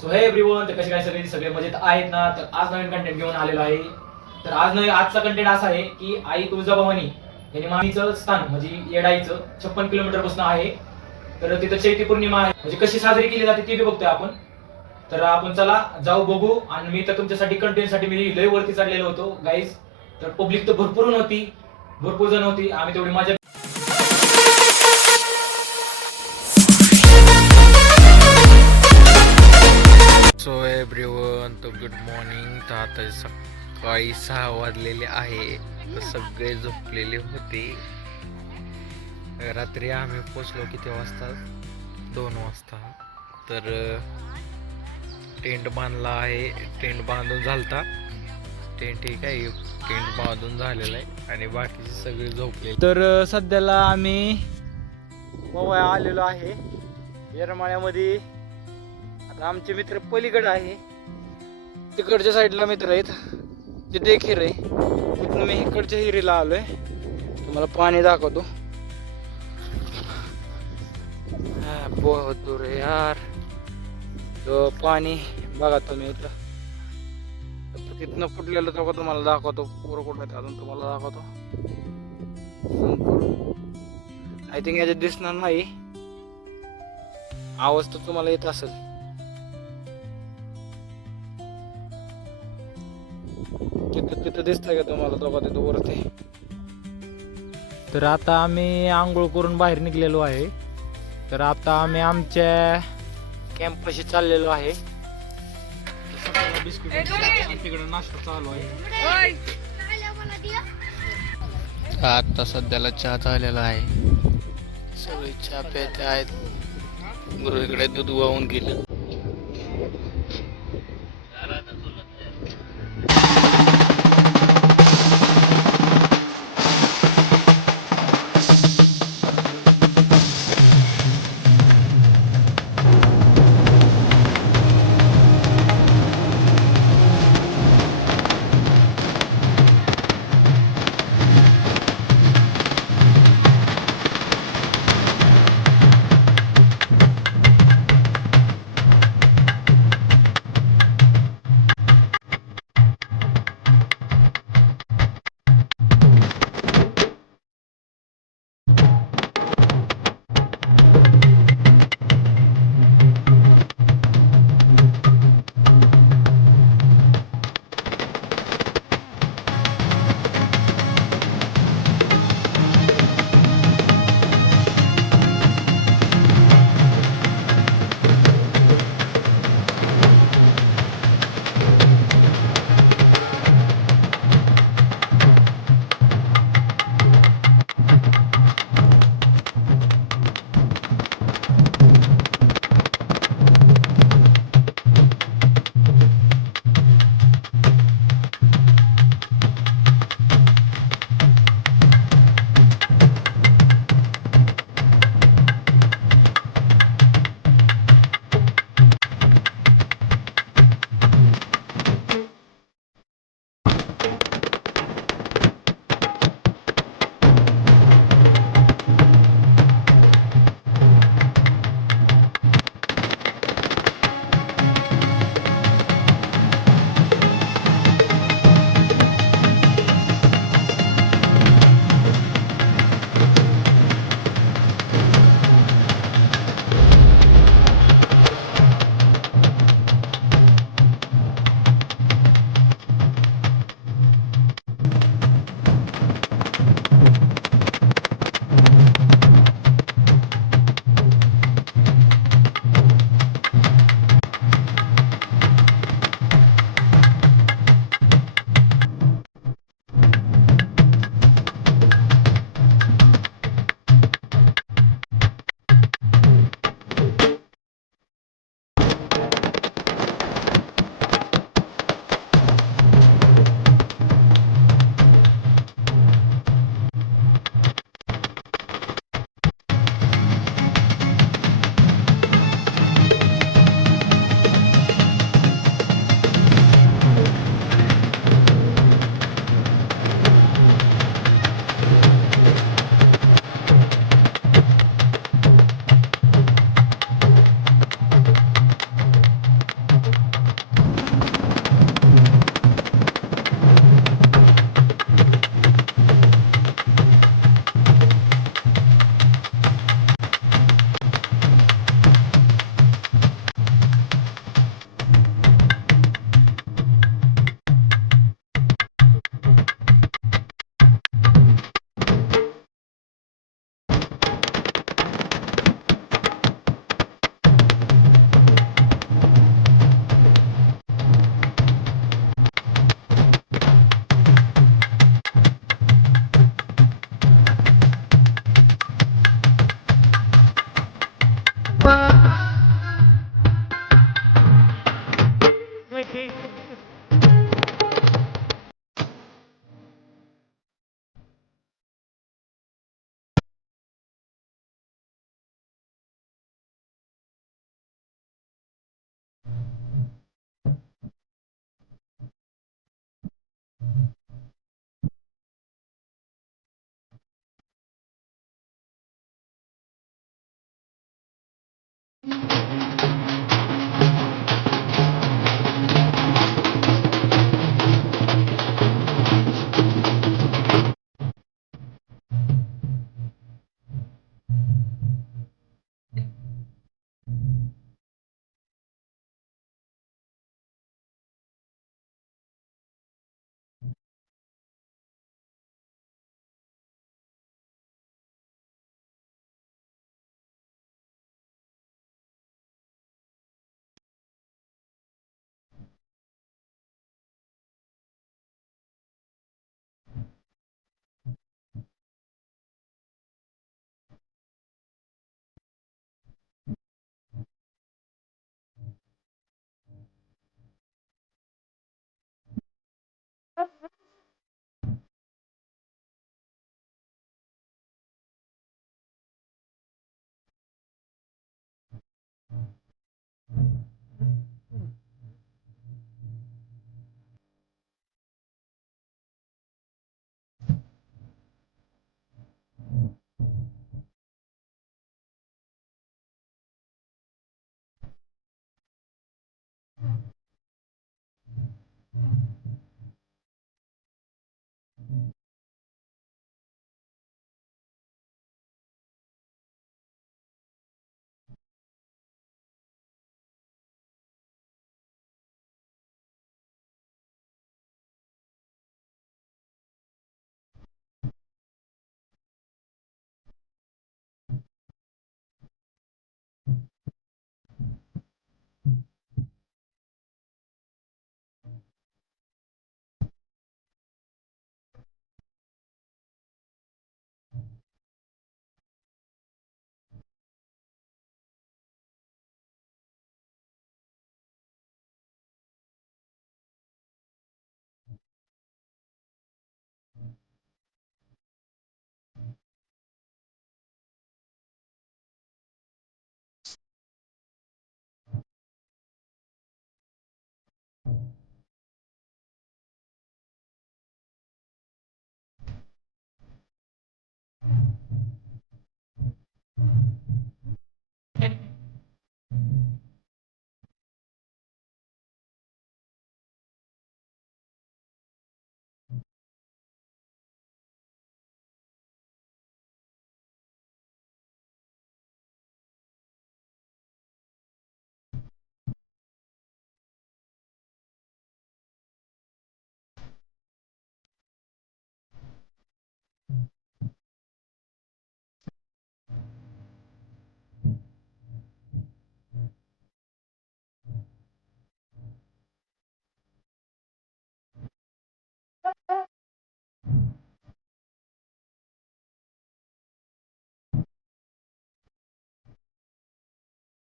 So हे everyone, तर कसे काय सगळे सगळे मजेत आहेत ना? तर आज नवीन कंटेंट घेऊन आलेलो आहे. तर आजचा कंटेंट असा आहे की आई तुळजाभवानी यांनी मामीचं स्थान म्हणजे येडाईचं 56 किलोमीटर पासून आहे. तर तिथं चैत्री पौर्णिमा आहे, म्हणजे कशी साजरी केली जाते ते बी बघतोय आपण. तर आपण चला जाऊ बघू. आणि मी तर तुमच्यासाठी कंटेंट साठी मी लय वरती चढलेलो होतो गाईज. तर पब्लिक तर भरपूर नव्हती, भरपूर जण होती. आम्ही तेवढी मजा. सो एव्हरीवन, तो गुड मॉर्निंग. तर आता सकाळी 6 वाजलेले आहे. तर सगळे झोपलेले होते. रात्री आम्ही पोचलो किती वाजता? 2 वाजता. तर टेंट बांधला आहे. टेंट बांधून झालता. टेंट बांधून झालेला आहे आणि बाकीचे सगळे झोपले. तर सध्याला आम्ही गोवा आलेलो आहे येरमाळ्यामध्ये. आता आमचे मित्र पलीकडे आहे, तिकडच्या साईडला मित्र आहेत. तिथे एक हिर आहे, तिथून मी इकडच्या हिरीला आलोय. तुम्हाला पाणी दाखवतो. बहुत दूर आहे यार तो पाणी. बघा तुम्ही इथं तिथनं फुटलेलं तो तुम्हाला दाखवतो. पुरं कुठं अजून तुम्हाला दाखवतो. आय थिंक याच्यात दिसणार नाही, आवाज तर तुम्हाला येत असेल. तिथं दिसतंय का तुम्हाला तो तिथं वरती? तर आता आम्ही आंघोळ करून बाहेर निघलेलो आहे. तर आता आम्ही आमच्या कॅम्पशी चाललेलो आहे. बिस्किट तिकडे नाश्ता चालू आहे. आता सध्याला चहा झालेला आहे. सगळे चहा प्यायचे आहेत. गुरु इकडे दूध वाहून गेलं. मोठी.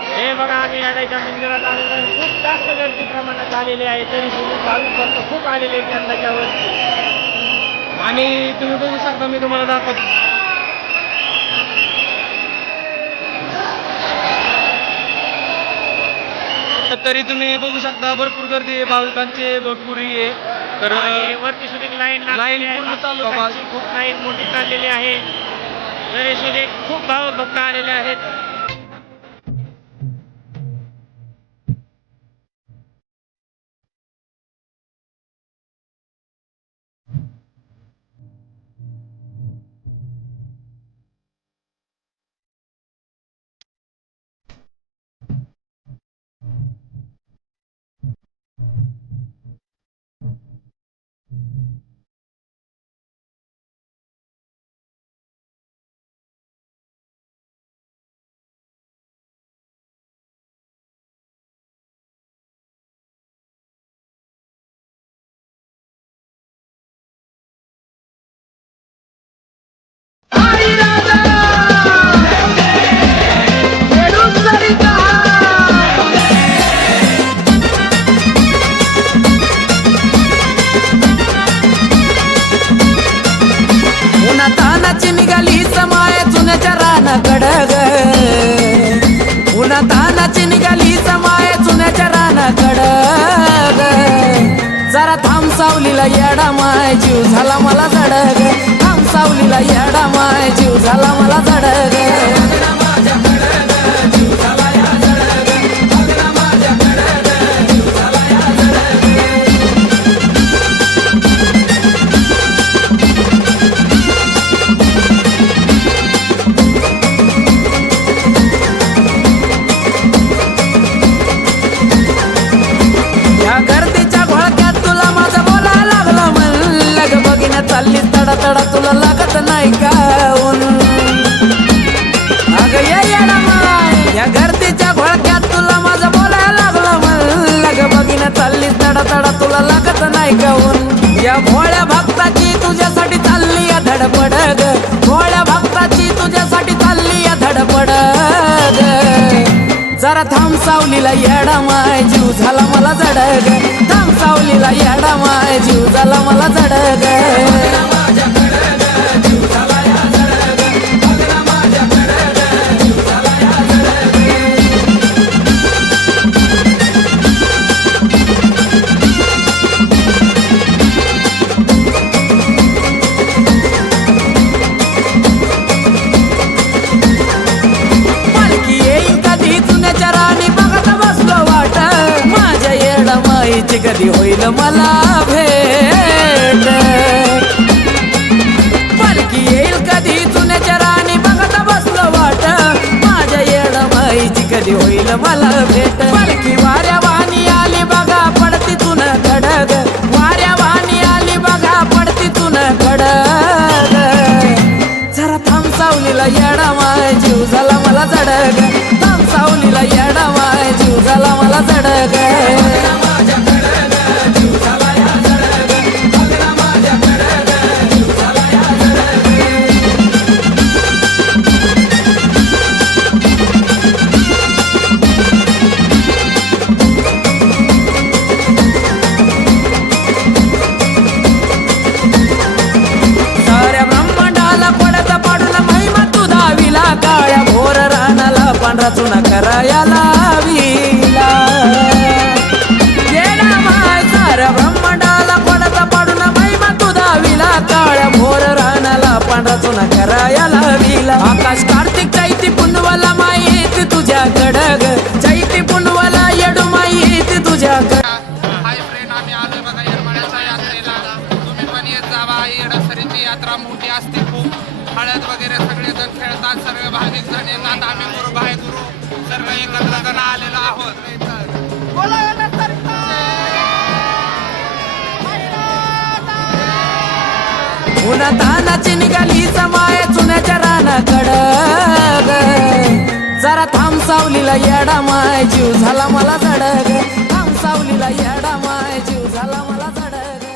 हे बघा आम्ही याडाच्या मंदिरात आलेलो आहे. खूप जास्त गर्दी प्रमाणात आलेली आहे. तरी सुद्धा भाविक भक्त खूप आलेले आहेत यंदाच्या वर्षी. आणि तुम्ही बघू शकता, मी तुम्हाला दाखवतो. तरी तुम्ही बघू शकता भरपूर गर्दी आहे, भाविकांचे भरपूर आहे. तर वरती सुद्धा लाईन पूर्ण चालू आहे. खूप लाईन मोठी चाललेली आहे. तरी सुद्धा खूप भाविक भक्त आलेले आहेत. कडग जरा थांब सावलीला येडा माय जीव झाला मला जडग थांब सावलीला येडा माय जीव झाला मला जडग या गर्दीच्या घोळक्यात तुला माझं बोलायला लागलं म्हणलं ग बघिना चालली तडा तडा तुला लागत नाही काऊन अगं ये येडा माय या गर्दीच्या घोळक्यात तुला माझं बोलायला लागलं म्हणलं ग बघिना चालली तडा तडा तुला लागत नाही काऊन या भोळ्या भक्ताची तुझ्यासाठी चालली या धडपड ग भोळ्या भक्ताची तुझ्यासाठी चालली या धडपड जरा थांब सावलीला येडा माय जीव झाला मला जडग थांब सावलीला येडा माय जीव झाला मला जडग माईची कधी होईल मला भेट पालखी येईल कधी जुन्याच्या राणी बघत बसलो वाट माझ्या येडा माईची कधी होईल मला भेट पालखी वाऱ्या वाणी आली बघा पडती तुन खडग वाऱ्या वाणी आली बघा पडती तुन खडग जरा थांब सावलीला येडा माय जीव झाला मला जडग थांब सावलीला येडा माय जीव झाला मला जडग काळ्या भोर रानाला पांढरा चुना करायला विला येडा माय साऱ्या ब्रह्मांडाला पडता पाडून महिमा तू दाविला काळ्या भोर रानाला पांढरा चुना करायला विला आकाश कार्तिक चैती पुनवाला माई येते तुझ्या कडग चैती पुनवाला येडू माई येते तुझ्या हाय फ्रेंड, आम्ही आलोय बघा येरमाळ्याच्या यात्रेला. तुम्ही पण येत जावा. येडसरीची यात्रा मोठी असते खूप. हळद वगैरे सगळे जण खेळतात, सर्व भाविक जण येतात. आम्ही गुरु भाई गुरु सर्व एकत्र जण आलेलो आहोत. उन्हा तानाची निघाली समाय चुन्याच्या रानाकड जरा थांब सावलीला येडा माय जीव झाला मला जडग थांब सावलीला येडा माय जीव झाला मला जडग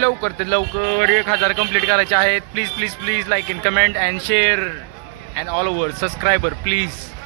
लवकर ते लवकर 1000 कंप्लीट करायचे आहेत. Please please please like in comment and share and all over subscriber please.